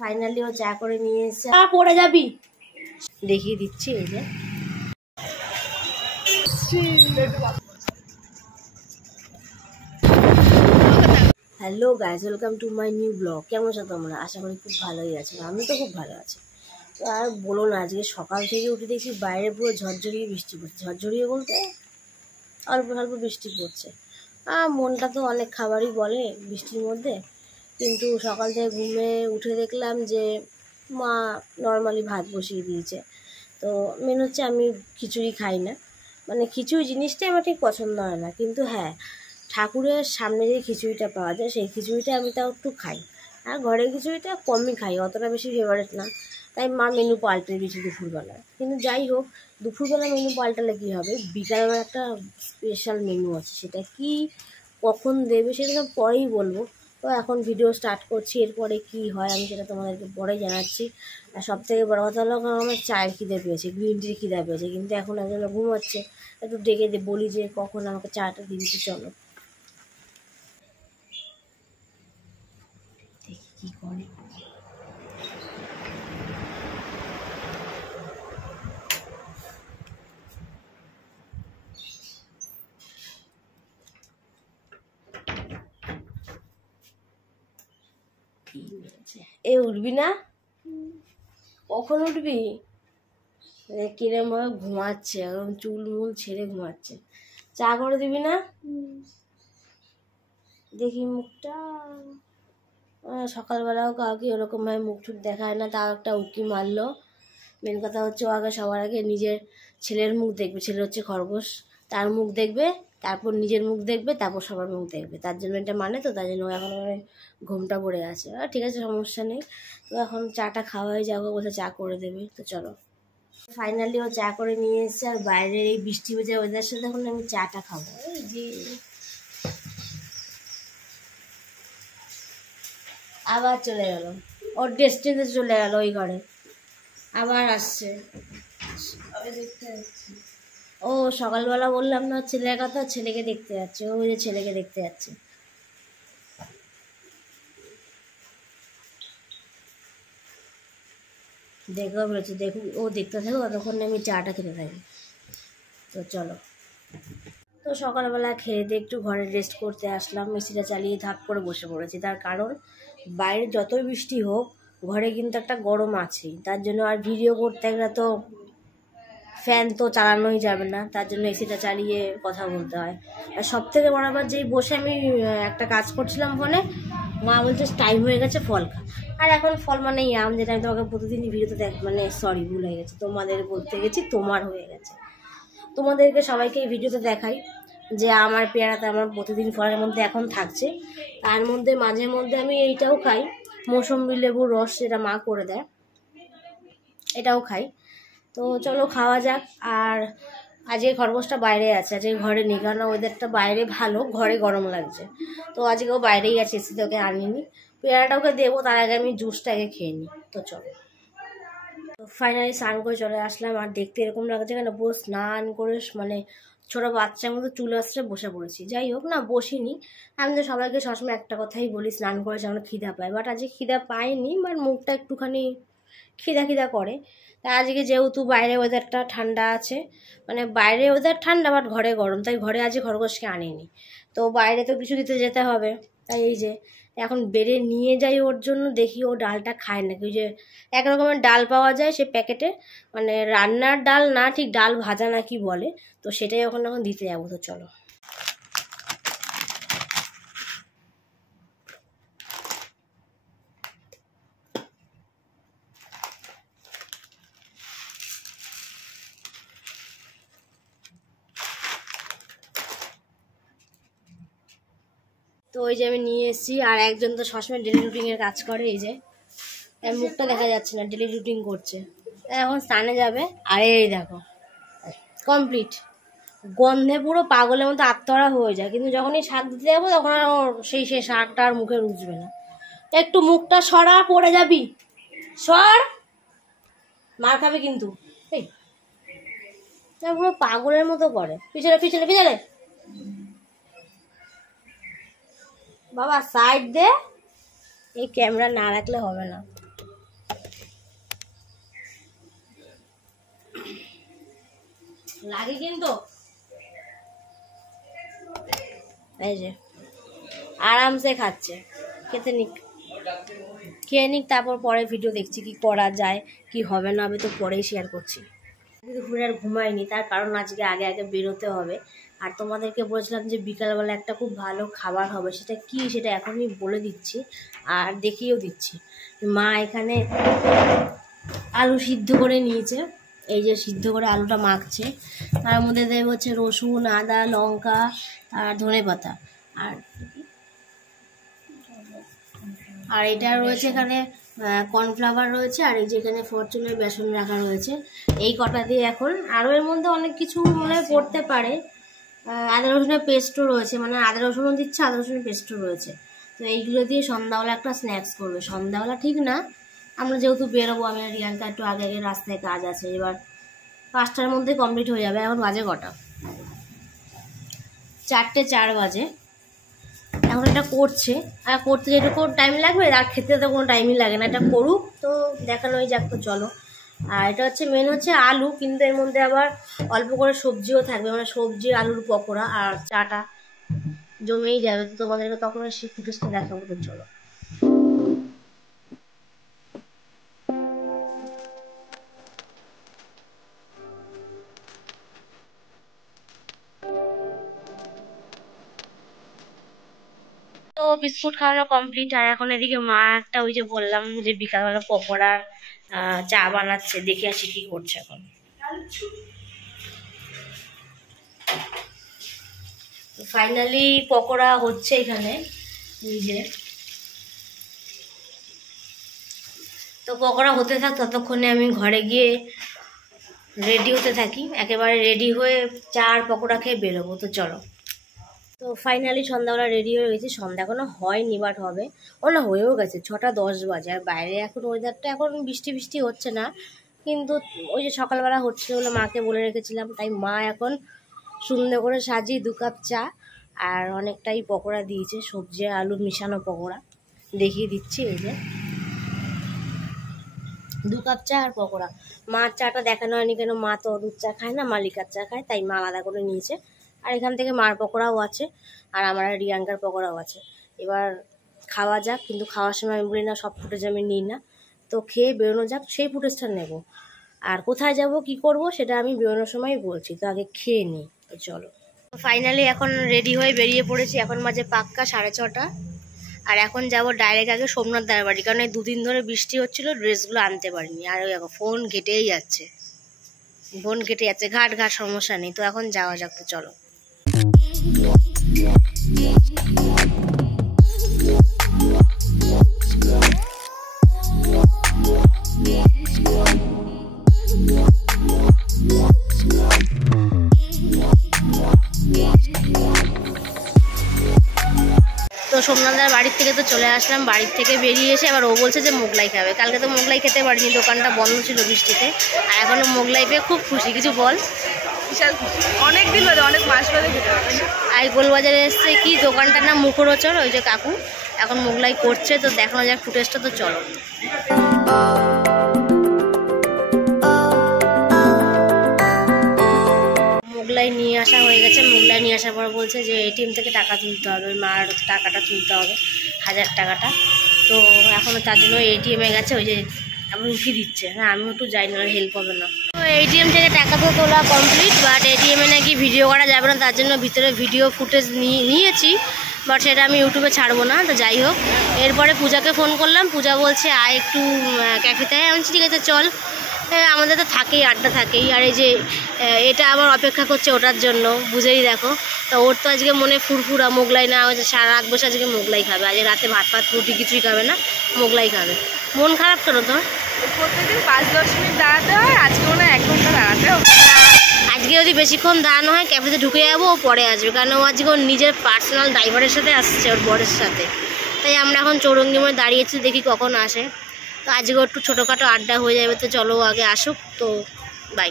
Finally ও চা করে নিয়ে এসেছে। পড়ে যাবি, দেখিয়ে দিচ্ছি। এই যে hello guys, welcome to my new blog. কেমন আছো তোমরা? আশা করি খুব ভালোই আছো। আমি তো খুব ভালো আছি। তো আর বলো না, আজকে সকাল থেকে উঠে দেখছি বাইরে পুরো ঝরঝরিয়ে বৃষ্টি পড়ছে। ঝরঝরিয়ে বলতে অল্প অল্প বৃষ্টি পড়ছে। মনটা তো অনেক খাবারই বলে বৃষ্টির মধ্যে, কিন্তু সকাল থেকে ঘুমে উঠে দেখলাম যে মা নর্মালি ভাত বসিয়ে দিয়েছে। তো মেন হচ্ছে আমি খিচুড়ি খাই না, মানে খিচুড়ি জিনিসটাই আমার ঠিক পছন্দ হয় না, কিন্তু হ্যাঁ ঠাকুরের সামনে যে খিচুড়িটা পাওয়া যায় সেই খিচুড়িটা আমি তাও একটু খাই। আর ঘরের খিচুড়িটা কমই খাই, অতটা বেশি ফেভারিট না। তাই মা মেনু পাল্টে দিয়েছি দুপুরবেলায়। কিন্তু যাই হোক, দুপুরবেলা মেনু পাল্টালে কী হবে, বিকালবেলা একটা স্পেশাল মেনু আছে। সেটা কি কখন দেবে সেটা তো পরেই বলবো। তো এখন ভিডিও স্টার্ট করছি, এরপরে কি হয় আমি সেটা তোমাদেরকে পরে জানাচ্ছি। আর সবথেকে বড় কথা হলো, আমার চায়ের খিদে পেয়েছে, গ্রিন টির খিদে পেয়েছে, কিন্তু এখন একজন ঘুমাচ্ছে। একটু ডেকে বলি যে কখন আমাকে চাটা দিয়েছি, চলো দেখি কি করে। এ উঠবি না? কখন উঠবি? কিরম ভাবে ঘুমাচ্ছে, একদম চুল মুল ছেড়ে ঘুমাচ্ছে। চা করে দিবি না? দেখি মুখটা। সকালবেলাও কাউকে ওরকম ভাবে মুখ টুক দেখায় না, তাও একটা উকি মারলো। মেন কথা হচ্ছে ও আগে সবার আগে নিজের ছেলের মুখ দেখবে। ছেলে হচ্ছে খরগোশ, তার মুখ দেখবে, তারপর নিজের মুখ দেখবে, তারপর সবার মুখ দেখবে। তার জন্য এটা মানে, তো তার জন্য এখন ঘুমটা পড়ে আছে। আর ঠিক আছে, সমস্যা নেই। তো এখন চাটা খাওয়াই যাবো, বসে চা করে দেবে। তো চলো, ফাইনালি ও চা করে নিয়ে এসেছে। আর বাইরের এই বৃষ্টি ভেজা ওয়েদার সাথে এখন আমি চাটা খাবো। এই যে আবার চলে গেল, ওর ডেস্টিনিতে চলে গেল, ওই ঘরে আবার আসছে। ও সকালবেলা বললাম না ছেলের কথা, ছেলেকে দেখতে যাচ্ছে। ও যে ছেলেকে দেখতে যাচ্ছে। দেখো বলেছে, দেখুন ও দেখতে থাকো, ততক্ষণ আমি চাটা খেতে থাকি। তো চলো, তো সকালবেলা খেয়ে দিয়ে একটু ঘরে রেস্ট করতে আসলাম। এসিটা চালিয়ে থাক করে বসে পড়েছি, তার কারণ বাইরে যতই বৃষ্টি হোক ঘরে কিন্তু একটা গরম আছেই। তার জন্য আর ভিডিও করতে গেলে তো ফ্যান তো চালানোই যাবে না, তার জন্য এসিটা চালিয়ে কথা বলতে হয়। আর সব থেকে বরাবর যেই বসে আমি একটা কাজ করছিলাম ফোনে, মা বলছে টাইম হয়ে গেছে ফল খা। আর এখন ফল মানে আম, যেটা আমি তোমাকে প্রতিদিনই ভিডিওতে মানে সরি ভুল হয়ে গেছে, তোমাদের বলতে গেছি, তোমার হয়ে গেছে। তোমাদেরকে সবাইকে এই ভিডিওতে দেখাই যে আমার পেয়ারাতে আমার প্রতিদিন ফলের মধ্যে এখন থাকছে। তার মধ্যে মাঝে মধ্যে আমি এইটাও খাই, মৌসুম্বি লেবুর রস, যেটা মা করে দেয়, এটাও খাই। তো চলো খাওয়া যাক। আর আজকে খরগোশটা বাইরে আছে, আজকে ঘরে নেই, কারণ ওয়েদারটা বাইরে ভালো, ঘরে গরম লাগছে। তো আজকেও বাইরেই আছে, এসিতে ওকে আনিনি। পেয়ারাটা ওকে দেবো, তার আগে আমি জুসটা আগে খেয়ে নিই। তো চলো, তো ফাইনালি স্নান করে চলে আসলাম। আর দেখতে এরকম লাগছে কেন, পুরো স্নান করে মানে ছোটো বাচ্চার মতো চুল আসতে বসে পড়েছি। যাই হোক না, বসিনি। আমি তো সবাইকে সবসময় একটা কথাই বলি, স্নান করে যেমন খিদা পায়, বাট আজকে খিদা পাইনি, বাট মুখটা একটুখানি খিদা খিদা করে। তা আজকে যেহেতু বাইরে ওয়েদারটা ঠান্ডা আছে, মানে বাইরে ওয়েদার ঠান্ডা বাট ঘরে গরম, তাই ঘরে আজকে খরগোশকে আনিনি। তো বাইরে তো কিছু দিতে যেতে হবে, তাই এই যে এখন বেড়ে নিয়ে যাই ওর জন্য। দেখি ও ডালটা খায় নাকি। ওই যে এক রকমের ডাল পাওয়া যায় সে প্যাকেটে, মানে রান্নার ডাল না, ঠিক ডাল ভাজা না কি বলে, তো সেটাই এখন দিতে যাবো। তো চলো, তো ওই যে আমি নিয়ে এসেছি। আর একজন তো সবসময় ডেলি রুটিনের কাজ করে, এই যে মুখটা দেখা যাচ্ছে না, ডেলি রুটিন করছে। এখন স্নানে যাবে। আর এই দেখো কমপ্লিট, গন্ধে পুরো পাগলের মতো আত্মহারা হয়ে যায়, কিন্তু যখনই শাক দিতে যাবো তখন আর সেই শাকটা আর মুখে রুচবে না। একটু মুখটা সরা, পড়ে যাবি, সর, মার খাবে কিন্তু। এই পুরো পাগলের মতো করে, পিছনে পিছনে পিছনে, বাবা সাইড দে, এই ক্যামেরা না রাখলে হবে না। লাগে কিন্তু এই যে আরামসে খাচ্ছে, খেতে নিক, খেয়ে নিক, তারপর পরে ভিডিও দেখছি কি করা যায় কি হবে না হবে, তো পরেই শেয়ার করছি। দুপুরে আর ঘুমাইনি, তার কারণ আজকে আগে আগে বেরোতে হবে। আর তোমাদেরকে বলেছিলাম যে বিকালবেলা একটা খুব ভালো খাবার হবে, সেটা কি সেটা এখনই বলে দিচ্ছি আর দেখিয়েও দিচ্ছি। মা এখানে আলু সিদ্ধ করে নিয়েছে, এই যে সিদ্ধ করে আলুটা মাখছে, তার মধ্যে দেবে হচ্ছে রসুন, আদা, লঙ্কা আর ধনেপাতা, আর এটা রয়েছে এখানে কর্নফ্লাওয়ার রয়েছে, আর এই যে এখানে ফরচুনের বেসন রাখা রয়েছে। এই কটা দিয়ে এখন, আরও এর মধ্যে অনেক কিছু মনে পড়তে পারে, আদা রসুনের পেস্টও রয়েছে, মানে আদা রসুনও দিচ্ছে, আদা রসুনের পেস্টও রয়েছে। তো এইগুলো দিয়ে সন্ধ্যাবেলা একটা স্ন্যাক্স করবে। সন্ধ্যাবেলা ঠিক না, আমরা যেহেতু বেরোবো, আমি আর রিয়াঙ্কা একটু আগে আগে রাস্তায় কাজ আছে, এবার 5টার মধ্যে কমপ্লিট হয়ে যাবে। এখন বাজে কটা, 4:04 বাজে। এখন এটা করছে, আর করতে যেটুকু টাইম লাগবে, আর খেতে তো কোনো টাইমই লাগে না, এটা করুক তো দেখানোই যাক। তো চলো। আর এটা হচ্ছে মেন হচ্ছে আলু, কিন্তু এর মধ্যে আবার অল্প করে সবজিও থাকবে, মানে সবজি আলুর পকোড়া, আর চাটা জমেই যাবে। তো তোমাদেরকে তখন সেই ফুটেজটা দেখাবো। তো চলো। তো বিস্কুট খাওয়ানো কমপ্লিট, আর এখন এদিকে মা একটা ওই যে বললাম যে বিকালবেলা পকোড়া চা বানাচ্ছে, দেখে আসি কি করছে এখন। ফাইনালি পকোড়া হচ্ছে এখানে নিজে। তো পকোড়া হতে থাক, ততক্ষণে আমি ঘরে গিয়ে রেডি হতে থাকি, একেবারে রেডি হয়ে চা আর পকোড়া খেয়ে বেরোবো। তো চলো। তো ফাইনালি সন্ধ্যাবেলা রেডি হয়ে গেছি, সন্ধ্যা এখনো হয়নি বাট হবে, ও না হয়েও গেছে, 6:10 বাজে। আর বাইরে এখন ওয়েদারটা এখন বৃষ্টি বৃষ্টি হচ্ছে না, কিন্তু ওই যে সকালবেলা হচ্ছিল বলে মাকে বলে রেখেছিলাম, তাই মা এখন সুন্দর করে সাজিয়ে 2 কাপ চা আর অনেকটাই পকোড়া দিয়েছে, সবজি আলু মিশানো পকোড়া দেখিয়ে দিচ্ছি। এই যে 2 কাপ চা আর পকোড়া। মার চাটা দেখানো হয়নি, কেন মা তো দুধ চা খায় না, মা লিকার চা খায়, তাই মা আলাদা করে নিয়েছে। আর এখান থেকে মার পকোড়াও আছে, আর আমার রিয়াঙ্কার পকোড়াও আছে। এবার খাওয়া যাক, কিন্তু খাওয়ার সময় আমি বলি না সব ফুটেজ আমি নিই না, তো খেয়ে বেরোনো যাক, সেই ফুটেজটা নেব। আর কোথায় যাব কি করব সেটা আমি বেরোনোর সময় বলছি, তো আগে খেয়ে নিই। তো চলো। ফাইনালি এখন রেডি হয়ে বেরিয়ে পড়েছি, এখন বাজে পাক্কা 6:30। আর এখন যাব ডাইরেক্ট আগে সোমনাথ দারবাড়ি, কারণ এই 2 দিন ধরে বৃষ্টি হচ্ছিল, ড্রেসগুলো আনতে পারিনি। আর ওই দেখো ফোন ঘেটেই যাচ্ছে, ঘাট সমস্যা নেই। তো এখন যাওয়া যাক। তো চলো। তো সোমনাথদার বাড়ির থেকে তো চলে আসলাম, বাড়ির থেকে বেরিয়ে এসে এবার ও বলছে যে মোগলাই খাবে। কালকে তো মোগলাই খেতে পারিনি, দোকানটা বন্ধ ছিল বৃষ্টিতে, আর এখনো মোগলাই পেয়ে খুব খুশি। কিছু বল। বিশাল খুশি, অনেক দিন বাদে, অনেক মাস বাদে খেতে পারবে। আর গোলবাজারে এসছে কি দোকানটার নাম মুখরোচন, ওই যে কাকু এখন মোগলাই করছে, তো দেখানো যাক ফুটেজটা। তো চলো। মোগলাই নিয়ে আসা হয়ে গেছে, মোগলাই নিয়ে আসার পর বলছে যে এটিএম থেকে টাকা তুলতে হবে, মার টাকাটা তুলতে হবে, 1000 টাকাটা। তো এখনও তার জন্য এটিএমে গেছে, ওই যে আমি উঠিয়ে দিচ্ছে। হ্যাঁ, আমি একটু যাই না, হেল্প হবে না। তো এটিএম থেকে টাকা তো তোলা কমপ্লিট, বাট এটিএমে নাকি ভিডিও করা যাবে না, তার জন্য ভিতরে ভিডিও ফুটেজ নিয়েছি, বাট সেটা আমি ইউটিউবে ছাড়বো না। তো যাই হোক, এরপরে পূজাকে ফোন করলাম, পূজা বলছে আয় একটু ক্যাফেতে। আমি ঠিক আছে চল, আমাদের তো থাকেই, আড্ডা থাকেই। আর এই যে এটা আবার অপেক্ষা করছে ওটার জন্য, বুঝেই দেখো। তো ওর তো আজকে মনে ফুরফুরা, মোগলাই না হয়েছে, সারা রাত বসে আজকে মোগলাই খাবে। আজ রাতে ভাত রুটি কিছুই খাবে না, মোগলাই খাবে। মন খারাপ কেন তোর? প্রত্যেকদিন 5-10 মিনিট দাঁড়াতে হয়, আজকে মনে হয় 1 ঘন্টা দাঁড়াতে হবে। আজকে যদি বেশিক্ষণ দাঁড়ানো হয় ক্যাফেতে ঢুকে যাবো, ও পরে আসবে, কারণ ও আজকে ওর নিজের পার্সোনাল ড্রাইভারের সাথে আসছে, ওর বরের সাথে। তাই আমরা এখন চৌরঙ্গি মোড়ে দাঁড়িয়েছি, দেখি কখন আসে। তো আজকে একটু ছোটোখাটো আড্ডা হয়ে যাবে। তো চলো আগে আসুক, তো বাই।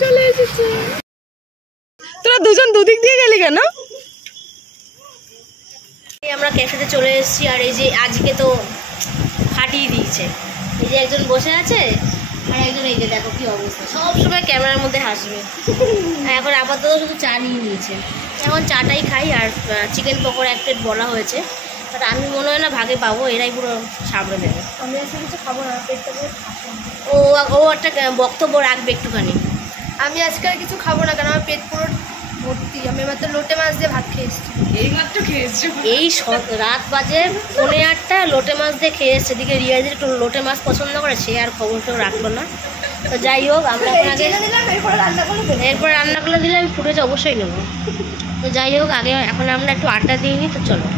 চলে এসেছে। তোরা দুজন দুদিক দিয়ে গেলি কেন? আমরা ক্যাফেতে চলে এসেছি, আর এই যে আজকে তো ফাটিয়ে দিয়েছে। এই যে একজন বসে আছে আর একজন এই যে দেখো কি অবস্থা, সব সময় ক্যামেরার মধ্যে হাসবে। এখন আপাতত শুধু চা নিয়ে নিয়েছে, এখন চাটাই খাই। আর চিকেন পকোড়া এক প্লেট বলা হয়েছে, বাট আমি মনে হয় না ভাগে পাবো, এরাই পুরো সামনে দেবে। আমি আজকে কিছু খাবো না, পেটটা পুরো ঠাসা। ও একটা বক্তব্য রাখবে একটুখানি। আমি আজকে আর কিছু খাবো না, কারণ আমার পেট পুরো ভর্তি। আমি মাত্র লোটে মাছ দিয়ে ভাত খেয়েছি। এইমাত্র খেয়েছি। এই রাত বাজে 8:45, লোটে মাছ দিয়ে খেয়ে এসছে। এদিকে রিয়াজ একটু লোটে মাছ পছন্দ করে, সে আর খবর কেউ রাখলো না। তো যাই হোক, আমরা এরপরে রান্না করে দিলে আমি ফুটেজ অবশ্যই নেবো। তো যাই হোক, আগে এখন আমরা একটু আড্ডা দিয়ে নিই। তো চলো।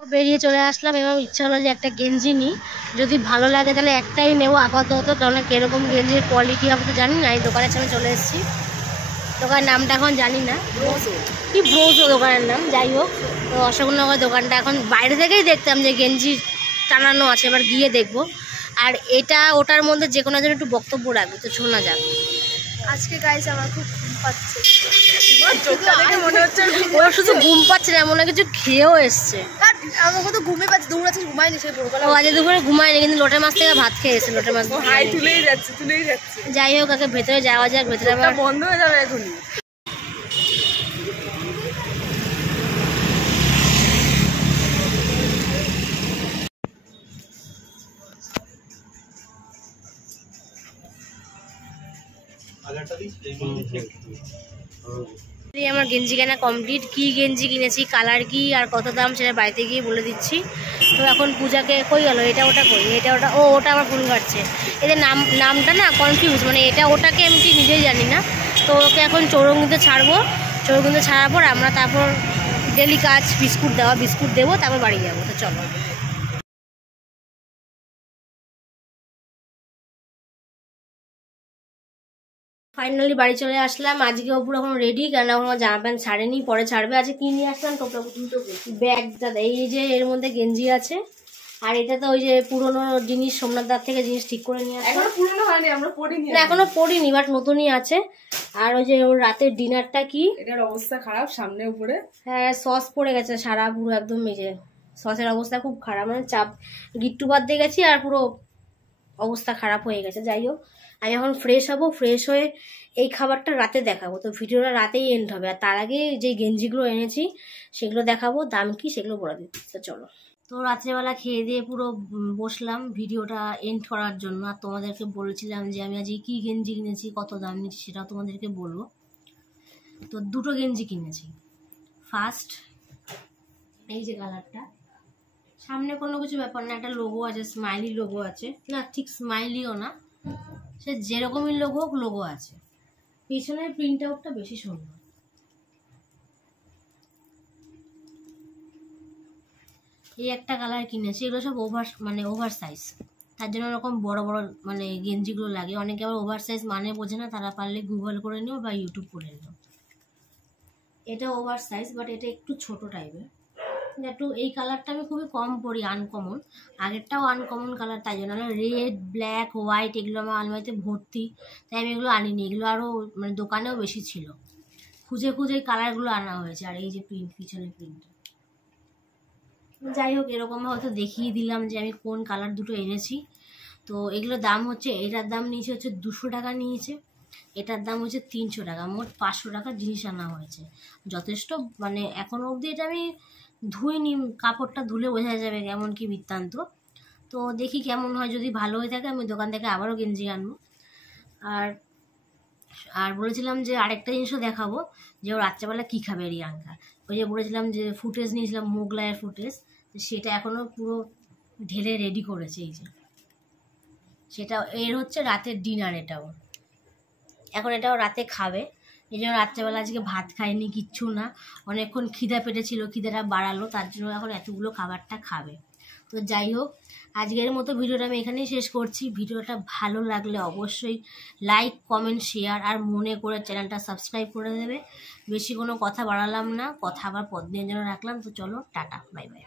বেরিয়ে চলে আসলাম এবং ইচ্ছা হলো যে একটা গেঞ্জি নিই, যদি ভালো লাগে তাহলে একটাই নেবো আপাতত, কারণ কিরকম গেঞ্জির কোয়ালিটি আমি তো জানি না। এই দোকানের সামনে চলে এসেছি, দোকানের নামটা এখন জানি না, কি ব্রোজো দোকানের নাম। যাই হোক, তো অশোকনগর দোকানটা এখন বাইরে থেকেই দেখতাম যে গেঞ্জি টানানো আছে, এবার গিয়ে দেখবো। আর এটা ওটার মধ্যে যে কোনো একজন একটু বক্তব্য রাখবে, তো শোনা যাক। আজকে গাইস আমার খুব ঘুম পাচ্ছে। মনে হচ্ছে ওরা শুধু ঘুম পাচ্ছে না, মনে কিছু খেয়েও এসছে। আমাকে তো ঘুমে পাচ্ছে, দৌড়াচ্ছে, ঘুমায়নি সেই ভোরবেলা। ও আজ দুপুরে ঘুমায়নি, কিন্তু লোটে মাছ থেকে ভাত খেয়ে এসেছে। লোটে মাছ তুলেই যাচ্ছে। যাই হোক, আগে ভেতরে যাওয়া যাক। ভেতরে আবার বন্ধ হয়ে যাবে এখনই। আমার গেঞ্জি কেনা কমপ্লিট। কি গেঞ্জি কিনেছি, কালার কি আর কত দাম সেটা বাড়িতে গিয়ে বলে দিচ্ছি। তো এখন পূজাকে কই গেল, এটা ওটা কই, এটা ওটা, ওটা আমার ফুল কাটছে। এদের নামটা না কনফিউজ, মানে এটা ওটাকে আমি ঠিক নিজেই জানি না। তো ওকে এখন চৌরঙ্গিতে ছাড়বো, চৌরঙ্গিতে ছাড়ার পর আমরা তারপর ডেলি কাজ, বিস্কুট দেবো, তারপর বাড়ি যাবো। তো চলো। ফাইনালি বাড়ি চলে আসলাম। আজকেও পুরো এখন রেডি, কেন আমার জামা প্যান্ট ছাড়েনি, পরে ছাড়বে। আজকে কি নিয়ে আসলাম, ব্যাগ দাদা। এই যে এর মধ্যে গেঞ্জি আছে, আর এটা তো ওই যে পুরোনো জিনিস, সোমনাথদার থেকে জিনিস ঠিক করে নিয়ে আসলাম। এখনো পুরনো হয়নি, আমরা পড়িনি না, এখনো পড়িনি, বাট নতুনই আছে। আর ওই যে ওর রাতের ডিনারটা কি, এটার অবস্থা খারাপ, সামনে উপরে হ্যাঁ সস পড়ে গেছে সারা পুরো একদম। এই যে সসের অবস্থা খুব খারাপ, মানে চাপ গিট্টু বাদ দিয়ে গেছি আর পুরো অবস্থা খারাপ হয়ে গেছে। যাই হোক, আমি এখন ফ্রেশ হব, ফ্রেশ হয়ে এই খাবারটা রাতে দেখাবো। তো ভিডিওটা রাতেই এন্ড হবে, আর তার আগে যে গেঞ্জিগুলো এনেছি সেগুলো দেখাবো, দাম কি সেগুলো বলে দিচ্ছি। তো চলো। তো রাত্রেবেলা খেয়ে দিয়ে পুরো বসলাম ভিডিওটা এন্ড করার জন্য। আর তোমাদেরকে বলেছিলাম যে আমি আজকে কী গেঞ্জি কিনেছি, কত দাম নিয়েছি সেটাও তোমাদেরকে বলবো। তো দুটো গেঞ্জি কিনেছি। ফার্স্ট এই যে কালারটা, সামনে কোনো কিছু ব্যাপার না, একটা লোগো আছে, স্মাইলি লোগো আছে, না ঠিক স্মাইলিও না, সে যেরকমই লোগো হোক লোগো আছে। পিছনের প্রিন্ট আউটটা বেশি সুন্দর। এই একটা কালার কিনেছি, এগুলো সব ওভার সাইজ, তার জন্য এরকম বড় বড় মানে গেঞ্জিগুলো লাগে। অনেকে আবার ওভার সাইজ মানে বোঝে না, তারা পারলে গুগল করে নিও বা ইউটিউব করে নিও। এটা ওভার সাইজ, বাট এটা একটু ছোট টাইপের। একটু এই কালারটা আমি খুবই কম পরি, আনকমন। আগেরটাও আনকমন কালার, তাই জন্য রেড, ব্ল্যাক, হোয়াইট এগুলো আমার আলমারিতে ভর্তি, তাই আমি এগুলো আনিনি। এগুলো আরও মানে দোকানেও বেশি ছিল, খুঁজে খুঁজে এই কালারগুলো আনা হয়েছে। আর এই যে প্রিন্ট, পিছনে প্রিন্ট, যাই হোক এরকম হয়তো দেখিয়ে দিলাম যে আমি কোন কালার দুটো এনেছি। তো এগুলোর দাম হচ্ছে, এটার দাম নিয়েছে হচ্ছে 200 টাকা নিয়েছে, এটার দাম হচ্ছে 300 টাকা, মোট 500 টাকার জিনিস আনা হয়েছে। যথেষ্ট, মানে এখনো অবধি এটা আমি ধুইনি, কাপড়টা ধুলে বোঝা যাবে কেমন কি বৃত্তান্ত। তো দেখি কেমন হয়, যদি ভালো হয়ে থাকে আমি দোকান থেকে আবারও গেঞ্জি আনবো। আর বলেছিলাম যে আরেকটা জিনিসও দেখাবো, যে ও রাত্রেবেলা কী খাবে রিয়াঙ্কা। ওই যে বলেছিলাম যে ফুটেজ নিয়েছিলাম, মোগলাইয়ের ফুটেজ, সেটা এখনও পুরো ঢেলে রেডি করেছে। এই যে সেটা এর হচ্ছে রাতের ডিনার, এটাও এখন এটাও রাতে খাবে। এই জন্য রাত্রেবেলা আজকে ভাত খায়নি, কিচ্ছু না। অনেকক্ষণ খিদা পেটেছিল, খিদাটা বাড়ালো, তার জন্য এখন এতগুলো খাবারটা খাবে। তো যাই হোক, আজকের মতো ভিডিওটা আমি এখানেই শেষ করছি। ভিডিওটা ভালো লাগলে অবশ্যই লাইক, কমেন্ট, শেয়ার আর মনে করে চ্যানেলটা সাবস্ক্রাইব করে দেবে। বেশি কোনো কথা বাড়ালাম না, কথা আবার পরদিনের জন্য রাখলাম। তো চলো, টাটা, বাই বাই।